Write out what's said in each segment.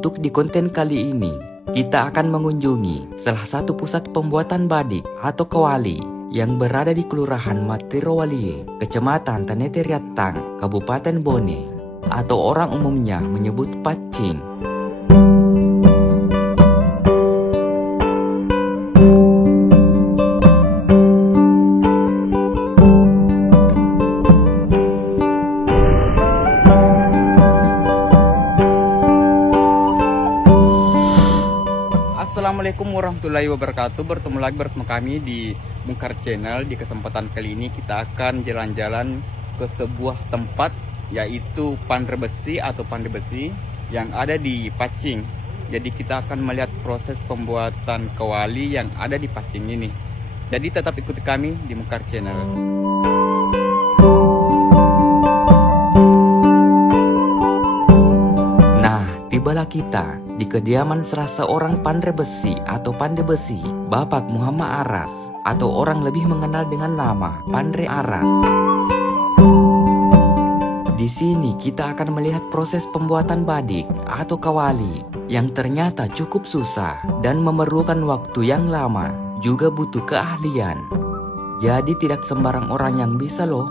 Untuk di konten kali ini, kita akan mengunjungi salah satu pusat pembuatan badik atau kawali yang berada di Kelurahan Matirowalie, Kecamatan Tanete Riatang, Kabupaten Bone, atau orang umumnya menyebut Pacing. Assalamualaikum warahmatullahi wabarakatuh. Bertemu lagi bersama kami di Mungkar Channel. Di kesempatan kali ini kita akan jalan-jalan ke sebuah tempat, yaitu Pandai Besi atau Pandai Besi yang ada di Pacing. Jadi kita akan melihat proses pembuatan kawali yang ada di Pacing ini. Jadi tetap ikuti kami di Mungkar Channel. Nah, tibalah kita di kediaman salah seorang pandai besi atau pandai besi, Bapak Muhammad Aras, atau orang lebih mengenal dengan nama Pandai Aras. Di sini kita akan melihat proses pembuatan badik atau kawali yang ternyata cukup susah dan memerlukan waktu yang lama, juga butuh keahlian. Jadi tidak sembarang orang yang bisa loh.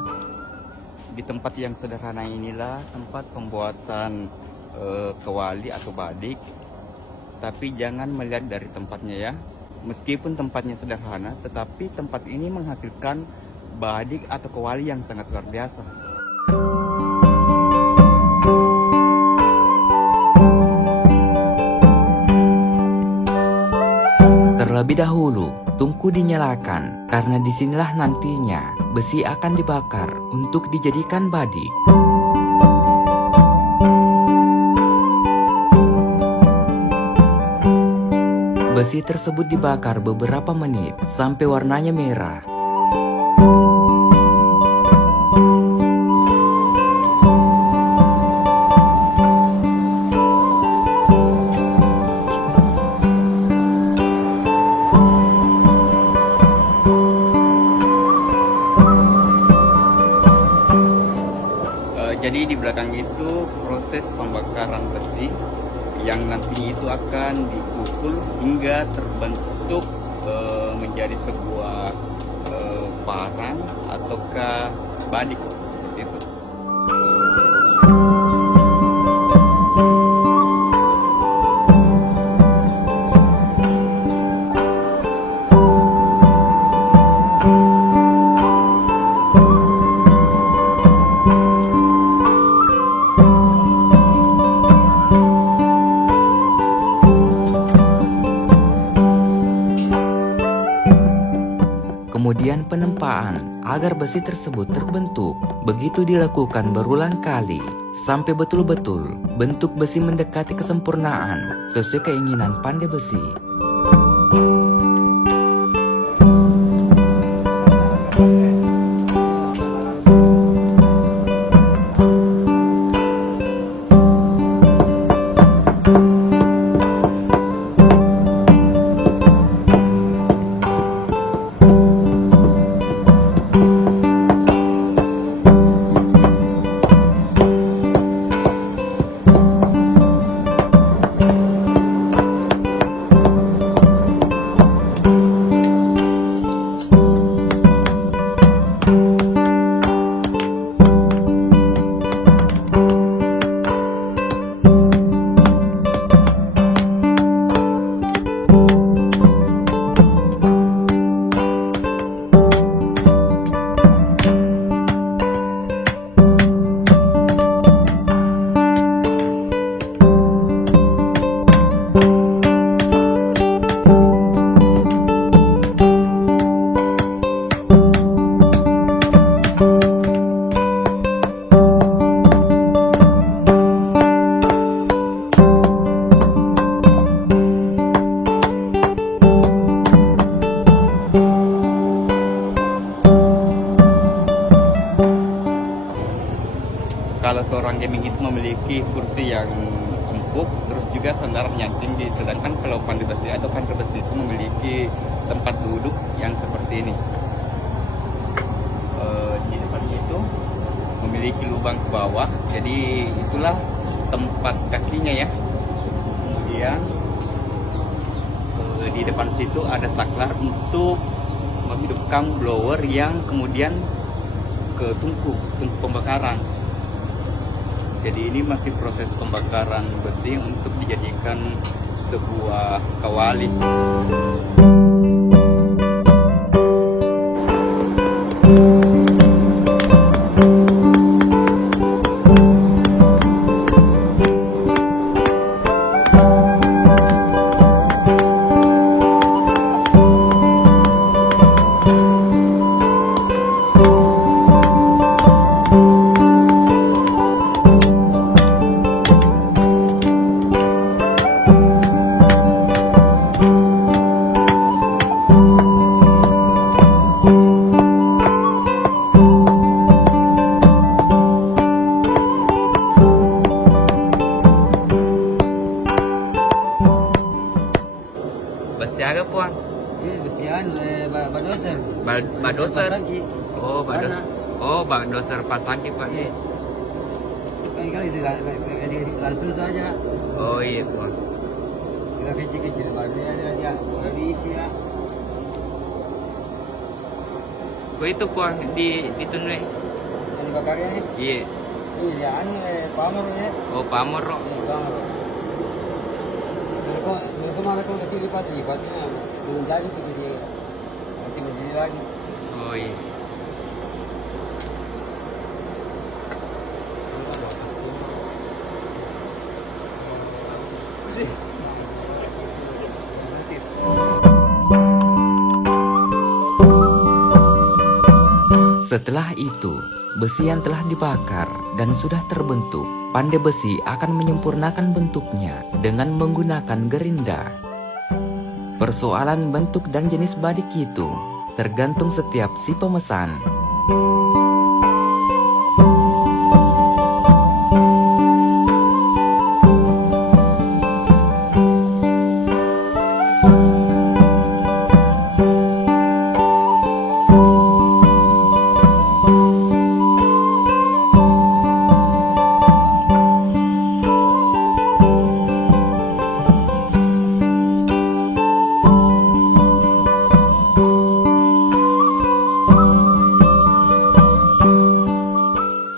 Di tempat yang sederhana inilah tempat pembuatan kawali atau badik. Tapi jangan melihat dari tempatnya ya. Meskipun tempatnya sederhana, tetapi tempat ini menghasilkan badik atau kawali yang sangat luar biasa. Terlebih dahulu, tungku dinyalakan karena disinilah nantinya besi akan dibakar untuk dijadikan badik. Besi tersebut dibakar beberapa menit sampai warnanya merah. Jadi di belakang itu proses pembakaran besi yang nanti itu akan dipukul hingga terbentuk menjadi sebuah parang ataukah badik seperti itu. Kemudian penempaan agar besi tersebut terbentuk. Begitu dilakukan berulang kali sampai betul-betul bentuk besi mendekati kesempurnaan sesuai keinginan pandai besi. Kalau seorang gaming itu memiliki kursi yang empuk, terus juga sandaran yang tinggi. Sedangkan kalau pandai besi atau pandai besi itu memiliki tempat duduk yang seperti ini. Di depannya itu memiliki lubang ke bawah, jadi itulah tempat kakinya ya. kemudian di depan situ ada saklar untuk menghidupkan blower yang kemudian ke tungku pembakaran. Jadi ini masih proses pembakaran besi untuk dijadikan sebuah kawali. Besi apa puan? Iya, besian badoser. Badoser. Pasangki. Oh, badoser pasangki puan. Iya. Kan itu langsung saja. Oh iya puan. Kita kecil-kecil baru ada diisi ya. Oh itu puan di nih. Yang dibakarnya nih. Iya. Iya, pamor ya. Oh pamor. Iya, pamor. Kalau malah kalau kecil lipatnya belum jadi tuh jadi nanti berdiri lagi. Oh iya. Setelah itu, besi yang telah dibakar dan sudah terbentuk, pandai besi akan menyempurnakan bentuknya dengan menggunakan gerinda. Persoalan bentuk dan jenis badik itu tergantung setiap si pemesan.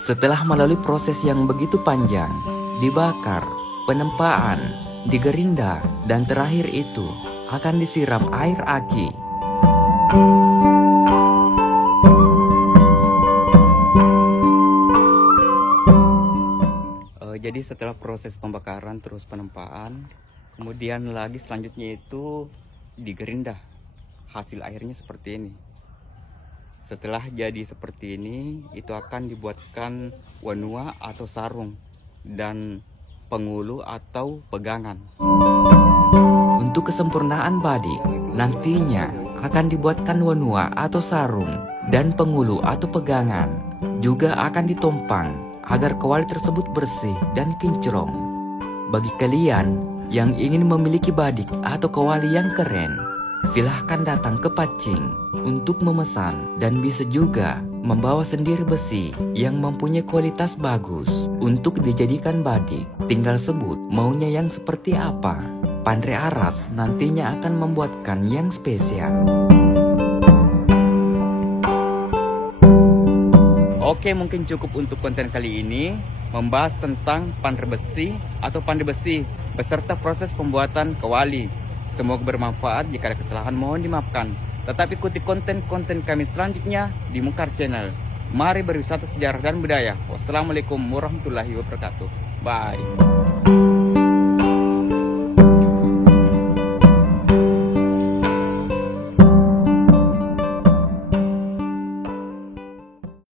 Setelah melalui proses yang begitu panjang, dibakar, penempaan, digerinda, dan terakhir itu akan disiram air aki. Jadi setelah proses pembakaran terus penempaan, kemudian lagi selanjutnya itu digerinda. Hasil akhirnya seperti ini. Setelah jadi seperti ini, itu akan dibuatkan wanua atau sarung dan pengulu atau pegangan. Untuk kesempurnaan badik, nantinya akan dibuatkan wanua atau sarung dan pengulu atau pegangan. Juga akan ditompang agar kawali tersebut bersih dan kinclong. Bagi kalian yang ingin memiliki badik atau kawali yang keren, silahkan datang ke Pacing untuk memesan dan bisa juga membawa sendiri besi yang mempunyai kualitas bagus untuk dijadikan badik. Tinggal sebut maunya yang seperti apa. Pandai Aras nantinya akan membuatkan yang spesial. Oke, mungkin cukup untuk konten kali ini membahas tentang pandai besi atau pandai besi beserta proses pembuatan kawali. Semoga bermanfaat. Jika ada kesalahan mohon dimaafkan. Tetap ikuti konten-konten kami selanjutnya di Mukar Channel. Mari berwisata sejarah dan budaya. Wassalamualaikum warahmatullahi wabarakatuh. Bye.